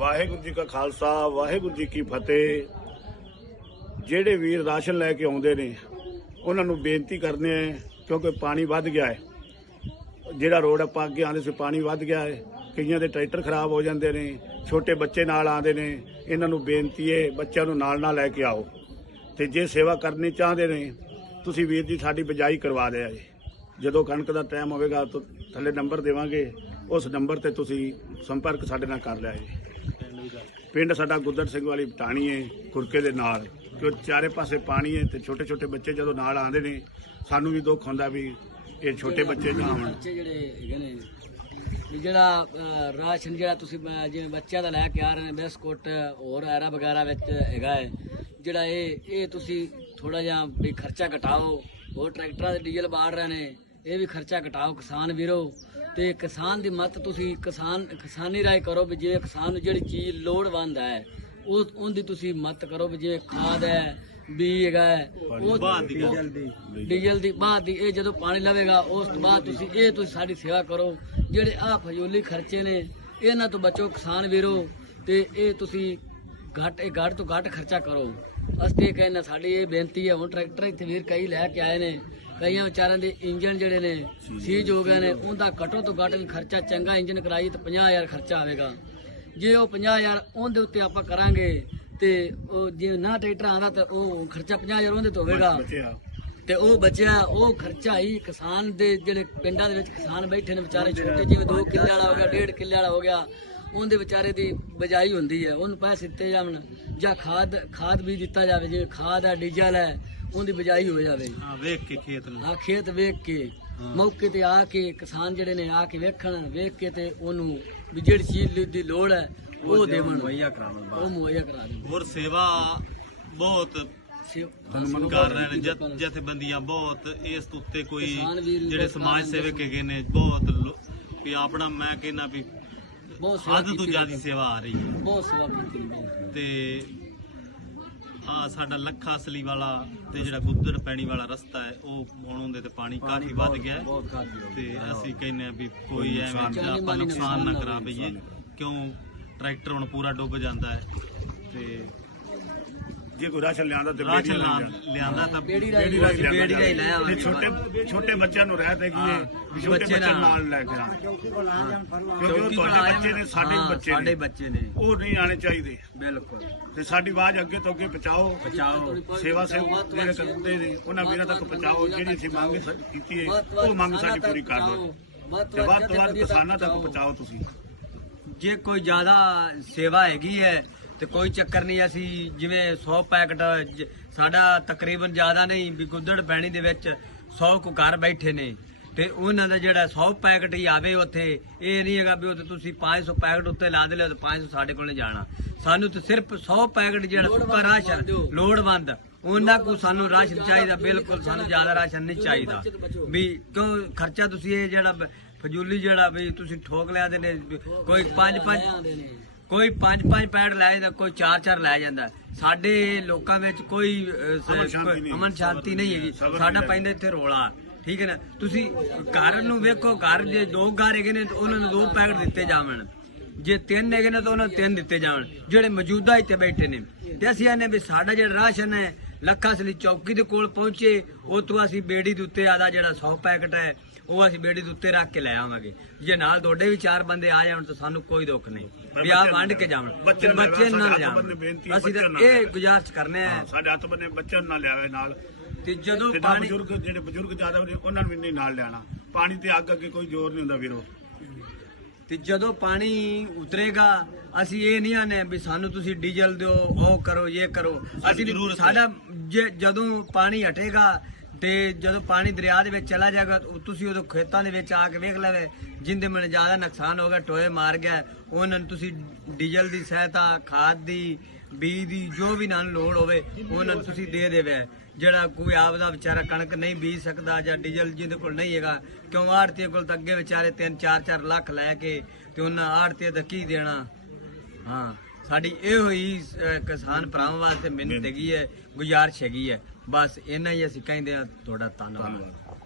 ਵਾਹਿਗੁਰੂ ਜੀ ਕਾ ਖਾਲਸਾ, ਵਾਹਿਗੁਰੂ ਜੀ ਕੀ ਫਤਿਹ। ਜਿਹੜੇ ਵੀਰ ਰਾਸ਼ਨ ਲੈ ਕੇ ਆਉਂਦੇ ਨੇ, ਉਹਨਾਂ ਨੂੰ ਬੇਨਤੀ ਕਰਨੇ ਆ, ਕਿਉਂਕਿ ਪਾਣੀ ਵੱਧ ਗਿਆ ਹੈ। ਜਿਹੜਾ ਰੋਡ ਆਪਾਂ ਅੱਗੇ ਆਉਂਦੇ ਸੀ, ਪਾਣੀ ਵੱਧ ਗਿਆ ਹੈ। ਕਈਆਂ ਦੇ ਟਰੈਕਟਰ ਖਰਾਬ ਹੋ ਜਾਂਦੇ ਨੇ, ਛੋਟੇ ਬੱਚੇ ਨਾਲ ਆਉਂਦੇ ਨੇ। ਇਹਨਾਂ ਨੂੰ ਬੇਨਤੀ ਹੈ, ਬੱਚਿਆਂ ਨੂੰ ਨਾਲ ਨਾਲ ਲੈ ਕੇ ਆਓ। ਤੇ ਜੇ ਸੇਵਾ ਕਰਨੀ ਚਾਹੁੰਦੇ ਨੇ, ਤੁਸੀਂ ਵੀਰ ਜੀ ਸਾਡੀ ਬਜਾਈ ਕਰਵਾ ਦਿਆ ਜੀ। ਜਦੋਂ ਕਣਕ ਦਾ ਟਾਈਮ ਹੋਵੇਗਾ, ਤਾਂ ਥੱਲੇ ਨੰਬਰ ਦੇਵਾਂਗੇ। ਉਸ ਨੰਬਰ ਤੇ ਤੁਸੀਂ ਸੰਪਰਕ ਸਾਡੇ ਨਾਲ ਕਰ ਲਿਆ ਜੀ। ਪਿੰਡ ਸਾਡਾ ਗੁੱਦਰ ਸਿੰਘ ਵਾਲੀ ਪਟਾਣੀ ਹੈ ਖੁਰਕੇ ਦੇ ਨਾਲ। ਕਿ ਚਾਰੇ ਪਾਸੇ ਪਾਣੀ ਹੈ ਤੇ ਛੋਟੇ ਛੋਟੇ ਬੱਚੇ ਜਦੋਂ ਨਾਲ ਆਉਂਦੇ ਨੇ ਸਾਨੂੰ ਵੀ ਦੁੱਖ ਹੁੰਦਾ ਵੀ ਇਹ ਛੋਟੇ ਬੱਚੇ ਨਾ ਆਉਣ। ਬੱਚੇ ਜਿਹੜੇ ਹੈਗੇ ਨੇ ਵੀ ਜਿਹੜਾ ਅਹ, ਰਾਸ਼ਨ ਜਿਹੜਾ ਤੁਸੀਂ ਬ- ਜਿਵੇਂ ਬੱਚਿਆਂ ਦਾ ਲੈ ਕੇ ਆ ਰਹੇ ਨੇ ਬਿਸਕੁਟ ਹੋਰ ਐਰਾ ਵਗੈਰਾ ਵਿੱਚ ਹੈਗਾ ਹੈ ਜਿਹੜਾ ਇਹ ਇਹ ਤੁਸੀਂ ਥੋੜਾ ਜਿਹਾ ਵੀ ਖਰਚਾ ਘਟਾਓ ਹੋਰ ਟਰੈਕਟਰਾਂ ਦੇ ਡੀਜ਼ਲ ਬਾੜ ਰਹੇ ਨੇ ਇਹ ਵੀ ਖਰਚਾ ਘਟਾਓ ਕਿਸਾਨ ਵੀਰੋ। ਤੇ ਕਿਸਾਨ ਦੀ ਮਤ ਤੁਸੀਂ ਕਿਸਾਨ ਕਿਸਾਨੀ ਰਾਏ ਕਰੋ ਵੀ ਜੇ ਕਿਸਾਨ ਨੂੰ ਜਿਹੜੀ ਚੀਜ਼ ਲੋੜਵੰਦ ਹੈ ਉਹ ਉਹਦੀ ਤੁਸੀਂ ਮਤ ਕਰੋ ਵੀ ਜੇ ਖਾਦ ਹੈ ਬੀ ਹੈਗਾ ਹੈ, ਉਹ ਡੀਜ਼ਲ ਦੀ ਬਾਅਦ ਦੀ ਇਹ ਜਦੋਂ ਪਾਣੀ ਲਵੇਗਾ ਉਸ ਤੋਂ ਬਾਅਦ ਤੁਸੀਂ ਇਹ ਤੁਸੀਂ ਸਾਡੀ ਸੇਵਾ ਕਰੋ। ਜਿਹੜੇ ਆ ਫਜ਼ੂਲੀ ਖਰਚੇ ਨੇ ਇਹਨਾਂ ਤੋਂ ਬਚੋ ਕਿਸਾਨ ਵੀਰੋ ਤੇ ਇਹ ਤੁਸੀਂ ਘੱਟ ਇਹ ਘੱਟ ਤੋਂ ਘੱਟ ਖਰਚਾ ਕਰੋ। ਅਸੀਂ ਕਹਿੰਦੇ ਸਾਡੀ ਇਹ ਬੇਨਤੀ ਹੈ ਹੁਣ ਟਰੈਕਟਰ ਇੱਥੇ ਵੀਰ ਕਈ ਲੈ ਕੇ ਆਏ ਨੇ ਕਈਆਂ ਵਿਚਾਰਿਆਂ ਦੇ ਇੰਜਨ ਜਿਹੜੇ ਨੇ ਸੀਜ ਹੋ ਗਏ ਨੇ ਉਹਦਾ ਘੱਟੋ ਤੋਂ ਘੱਟ ਖਰਚਾ ਚੰਗਾ ਇੰਜਨ ਕਰਾਈ ਤਾਂ 50000 ਖਰਚਾ ਆਵੇਗਾ। ਜੇ ਉਹ 50000 ਉਹਦੇ ਉੱਤੇ ਆਪਾਂ ਕਰਾਂਗੇ ਤੇ ਉਹ ਜੇ ਨਾ ਟਰੈਕਟਰ ਆਂਦਾ ਤਾਂ ਉਹ ਖਰਚਾ 50000 ਉਹਦੇ ਤੋਂ ਹੋਵੇਗਾ। ਤੇ ਉਹ ਬਚਿਆ ਉਹ ਖਰਚਾ ਹੀ ਕਿਸਾਨ ਦੇ ਜਿਹੜੇ ਪਿੰਡਾਂ ਦੇ ਵਿੱਚ ਕਿਸਾਨ ਬੈਠੇ ਨੇ ਵਿਚਾਰੇ ਛੋਟੇ ਜਿਵੇਂ 2 ਕਿੱਲੇ ਵਾਲਾ ਹੋ ਗਿਆ 1.5 ਕਿੱਲੇ ਵਾਲਾ ਹੋ ਗਿਆ ਉਹਦੇ ਵਿਚਾਰੇ ਦੀ ਬਜਾਈ ਹੁੰਦੀ ਹੈ। ਉਹਨੂੰ ਪੈਸੇ ਦਿੱਤੇ ਜਾਣ ਜਾਂ ਖਾਦ ਖਾਦ ਵੀ ਦਿੱਤਾ ਜਾਵੇ ਜਿਵੇਂ ਖਾਦ ਹੈ ਡੀਜ਼ਲ ਹੈ ਉਹਦੀ ਬਜਾਈ ਹੋ ਜਾਵੇ। ਹਾਂ ਵੇਖ ਕੇ ਖੇਤ ਨੂੰ। ਆ ਖੇਤ ਵੇਖ ਕੇ। ਮੌਕੇ ਤੇ ਆ ਕੇ ਕਿਸਾਨ ਜਿਹੜੇ ਨੇ ਆ ਕੇ ਵੇਖਣ ਵੇਖ ਕੇ ਤੇ ਉਹਨੂੰ ਵੀ ਜਿਹੜੀ ਚੀਜ਼ ਦੀ ਲੋੜ ਹੈ ਉਹ ਦੇਵਣ। ਮੁਹੱਈਆ ਕਰਾਉਣਾ ਉਹ ਮੁਹੱਈਆ ਕਰਾ ਦੇਣ। ਹੋਰ ਸੇਵਾ ਬਹੁਤ ਸੇ- ਕਰ ਰਹੇ ਨੇ ਜਥ- ਜਥੇਬੰਦੀਆਂ ਬਹੁਤ ਇਸ ਤੋਂ ਉੱਤੇ ਕੋਈ ਜਿਹੜੇ ਸਮਾਜ ਸੇਵਕ ਹੈਗੇ ਨੇ ਬਹੁਤ ਵੀ ਆਪਣਾ ਮੈਂ ਕਹਿੰਦਾ ਵੀ ਬਹੁਤ ਹੱਦ ਤੋਂ ਜ਼ਿਆਦਾ ਸੇਵਾ ਆ ਰਹੀ ਹੈ। ਬਹੁਤ ਸੇਵਾ ਕੀਤੀ। ਤੇ ਆ ਸਾਡਾ ਲੱਖਾ ਅਸਲੀ ਵਾਲਾ ਤੇ ਜਿਹੜਾ ਗੁੱਦਰ ਪੈਣੀ ਵਾਲਾ ਰਸਤਾ ਹੈ ਉਹ ਹੁਣ ਉਹਦੇ ਤੇ ਪਾਣੀ ਕਾਫੀ ਵੱਧ ਗਿਆ ਹੈ। ਤੇ ਅਸੀਂ ਕਹਿੰਦੇ ਆ ਵੀ ਕੋਈ ਐਵੇਂ ਜਾਨੀ ਆਪਾਂ ਨੁਕਸਾਨ ਨਾ ਕਰਾ ਬਈਏ ਕਿਉਂ? ਟਰੈਕਟਰ ਹੁਣ ਪੂਰਾ ਡੁੱਬ ਜਾਂਦਾ ਹੈ ਤੇ ਜੇ ਕੋਈ ਰਾਸ਼ਨ ਲਿਆਂਦਾ ਤੇ ਬੇੜੀ ਲਿਆਂਦਾ ਤਾਂ ਬੇੜੀ ਬੇੜੀ ਰਾਹੀਂ ਬੇੜੀ ਰਾਹੀਂ ਲੈ ਆਵਾਂਗੇ ਛੋਟੇ ਛੋਟੇ ਬੱਚਿਆਂ ਨੂੰ ਰਹਿ ਤੇ ਕੀ ਹੈ ਵੀ ਛੋਟੇ ਬੱਚੇ ਨਾਲ। ਲੈ ਕੇ ਆਉਣ। ਕਿਉਂਕਿ ਉਹ ਤੁਹਾਡੇ ਬੱਚੇ ਨੇ ਸਾਡੇ ਬੱਚੇ ਸਾਡੇ ਬੱਚੇ ਨੇ। ਉਹ ਨਹੀਂ ਆਣੇ ਚਾਹੀਦੇ। ਬਿਲਕੁਲ। ਤੇ ਸਾਡੀ ਆਵਾਜ਼ ਅੱਗੇ ਤੋਂ ਅੱਗੇ ਪਹੁੰਚਾਓ। ਬਚਾਓ ਸੇਵਾ ਸੇ ਜਿਹੜੇ ਕਰਦੇ ਨੇ। ਉਹਨਾਂ ਵੀਰਾਂ ਤੱਕ ਪਹੁੰਚਾਓ। ਜਿਹੜੀ ਅਸੀਂ ਮੰਗ ਕੀਤੀ ਹੈ ਉਹ ਮੰਗ ਸਾਡੀ ਪੂਰੀ ਕਰ ਦਿਓ ਤੇ ਵੱਧ ਤੋਂ ਵੱਧ ਕਿਸਾਨਾਂ ਤੱਕ ਪਹੁੰਚਾਓ। ਤੁਸੀਂ। ਜੇ ਕੋਈ ਜ਼ਿਆਦਾ ਸੇਵਾ ਹੈਗੀ ਹੈ ਤੇ ਕੋਈ ਚੱਕਰ ਨਹੀਂ ਅਸੀਂ ਜਿਵੇਂ 100 ਪੈਕਟ ਜ- ਸਾਡਾ ਤਕਰੀਬਨ ਜ਼ਿਆਦਾ ਨਹੀਂ ਵੀ ਗੁੱਦੜ ਪੈਣੀ ਦੇ ਵਿੱਚ 100 ਕੁ ਘਰ ਬੈਠੇ ਨੇ। ਤੇ ਉਹਨਾਂ ਦਾ ਜਿਹੜਾ 100 ਪੈਕਟ ਹੀ ਆਵੇ ਉੱਥੇ ਇਹ ਨਹੀਂ ਹੈਗਾ ਵੀ ਉੱਥੇ ਤੁਸੀਂ 500 ਪੈਕਟ ਉੱਤੇ ਲਾ ਦੇ ਲਿਓ ਤੇ 500 ਸਾਡੇ ਕੋਲ ਨਹੀਂ ਜਾਣਾ। ਸਾਨੂੰ ਤਾਂ ਸਿਰਫ 100 ਪੈਕਟ ਜਿਹੜਾ ਸੁੱਕਾ ਰਾਸ਼ਨ ਲੋੜਵੰਦ ਉਹਨਾਂ ਕੋ ਸਾਨੂੰ ਰਾਸ਼ਨ ਚਾਹੀਦਾ ਬਿਲਕੁਲ ਸਾਨੂੰ ਜ਼ਿਆਦਾ ਰਾਸ਼ਨ ਨਹੀਂ ਚਾਹੀਦਾ। ਵੀ ਕਿਉਂ ਖਰਚਾ ਤੁਸੀਂ ਇਹ ਜਿਹੜਾ ਬ- ਫਜ਼ੂਲੀ ਜਿਹੜਾ ਵੀ ਤੁਸੀਂ ਠੋਕ ਲਿਆ ਦੇ ਨੇ ਕੋਈ ਪੰਜ ਪੰਜ ਕੋਈ ਪੰਜ ਪੰਜ ਪੈਡ ਲੈ ਜਾਂਦਾ ਕੋਈ ਚਾਰ ਚਾਰ ਲੈ ਜਾਂਦਾ। ਸਾਡੇ ਲੋਕਾਂ ਵਿੱਚ ਕੋਈ ਅਮਨ ਸ਼ਾਂਤੀ ਨਹੀਂ। ਹੈਗੀ ਸਾਡਾ ਪੈਂਦਾ ਇੱਥੇ ਰੋਲਾ ਠੀਕ ਹੈ ਨਾ? ਤੁਸੀਂ ਘਰ ਨੂੰ ਵੇਖੋ ਘਰ ਜੇ ਦੋ ਘਰ ਹੈਗੇ ਨੇ ਤਾਂ ਉਹਨਾਂ ਨੂੰ ਦੋ ਪੈਕਟ ਦਿੱਤੇ ਜਾਵਣ। ਜੇ ਤਿੰਨ ਹੈਗੇ ਨੇ ਤਾਂ ਉਹਨਾਂ ਨੂੰ ਤਿੰਨ ਦਿੱਤੇ ਜਾਵਣ। ਜਿਹੜੇ ਮੌਜੂਦਾ ਇੱਥੇ ਬੈਠੇ ਨੇ। ਤੇ ਅਸੀਂ ਆਨੇ ਵੀ ਸਾਡਾ ਜਿਹੜਾ ਰਾਸ਼ਨ ਹੈ ਲੱਖਾਂ ਸਲੀ ਚੌਕੀ ਦੇ ਕੋਲ ਪਹੁੰਚੇ ਉਤੋਂ ਅਸੀਂ ਬੇੜੀ ਦੇ ਉੱਤੇ ਆਦਾ ਜਿਹੜਾ 100 ਪੈਕਟ ਹੈ। ਉਹ ਅਸੀਂ ਬੇੜੀ ਦੇ ਉੱਤੇ ਰੱਖ ਕੇ ਲੈ ਆਵਾਂਗੇ। ਜੇ ਨਾਲ ਤੁਹਾਡੇ ਵੀ ਚਾਰ ਬੰਦੇ ਆ ਜਾਣ ਤਾਂ ਸਾਨੂੰ ਕੋਈ ਦੁੱਖ ਨਹੀਂ। ਵੀ ਆ ਵੰਡ ਕੇ ਜਾਵਣ। ਬੱਚੇ ਬੱਚੇ ਸਾਡੇ ਜਾਣ ਅਸੀਂ ਬੱਚੇ ਤਾਂ ਇਹ ਗੁਜ਼ਾਰਿਸ਼ ਕਰਨੇ ਆ। ਸਾਡੇ ਹੱਥ ਬੰਨੇ ਬੱਚਿਆਂ ਨੂੰ ਨਾ ਲਿਆਵੇ ਨਾਲ। ਤੇ ਜਦੋਂ ਨਾ ਪਾਣੀ ਬਜ਼ੁਰਗ ਜਿਹੜੇ ਬਜ਼ੁਰਗ ਜ਼ਿਆਦਾ ਉਹਨਾਂ ਨੂੰ ਵੀ ਨਹੀਂ ਨਾਲ ਲਿਆਣਾ ਪਾਣੀ ਤੇ ਅੱਗ ਅੱਗੇ ਕੋਈ ਜ਼ੋਰ ਨਹੀਂ ਹੁੰਦਾ ਵੀਰੋ। ਤੇ ਜਦੋਂ ਪਾਣੀ ਉਤਰੇਗਾ ਅਸੀਂ ਇਹ ਨਹੀਂ ਆਨੇ ਵੀ ਸਾਨੂੰ ਤੁਸੀਂ ਡੀਜ਼ਲ ਦਿਓ ਉਹ ਕਰੋ ਇਹ ਕਰੋ। ਅਸੀਂ। ਸਾਡਾ ਜਦੋਂ ਪਾਣੀ ਹਟੇਗਾ ਤੇ ਜਦੋਂ ਪਾਣੀ ਦਰਿਆ ਦੇ ਵਿੱਚ ਚਲਾ ਜਾਏਗਾ ਤੁਸੀਂ ਉਦੋਂ ਖੇਤਾਂ ਦੇ ਵਿੱਚ ਆ ਕੇ ਵੇਖ ਲਵੇ ਜਿੰਦੇ ਮਨ ਜ਼ਿਆਦਾ ਨੁਕਸਾਨ ਹੋ ਗਿਆ ਟੋਏ ਮਾਰ ਗਿਆ ਉਹਨਾਂ ਨੂੰ ਤੁਸੀਂ ਡੀਜ਼ਲ ਦੀ ਸਹਾਇਤਾ ਖਾਦ ਦੀ ਬੀਜ ਦੀ ਜੋ ਵੀ ਨਾਲ ਲੋੜ ਹੋਵੇ ਉਹਨਾਂ ਨੂੰ ਤੁਸੀਂ ਦੇ ਦੇਵੇ। ਜਿਹੜਾ ਕੋਈ ਆਪਦਾ ਵਿਚਾਰਾ ਕਣਕ ਨਹੀਂ ਬੀਜ ਸਕਦਾ ਜਾਂ ਡੀਜ਼ਲ ਜਿਹਦੇ ਕੋਲ ਨਹੀਂ ਹੈਗਾ ਕਿਉਂ ਆੜਤੀ ਕੋਲ ਤਾਂ ਅੱਗੇ ਵਿਚਾਰੇ 3-4 ਲੱਖ ਲੈ ਕੇ ਤੇ ਉਹਨਾਂ ਆੜਤੀ ਦਾ ਕੀ ਦੇਣਾ? ਹਾਂ ਸਾਡੀ ਇਹੋ ਹੀ ਕਿਸਾਨ ਭਰਾਵਾਂ ਵਾਸਤੇ ਮਿਹਨਤ। ਹੈਗੀ ਹੈ ਗੁਜ਼ਾਰਿਸ਼ ਹੈਗੀ ਹੈ। ਬਸ ਇੰਨਾ ਹੀ ਅਸੀਂ ਕਹਿੰਦੇ ਆ ਤੁਹਾਡਾ ਧੰਨਵਾਦ।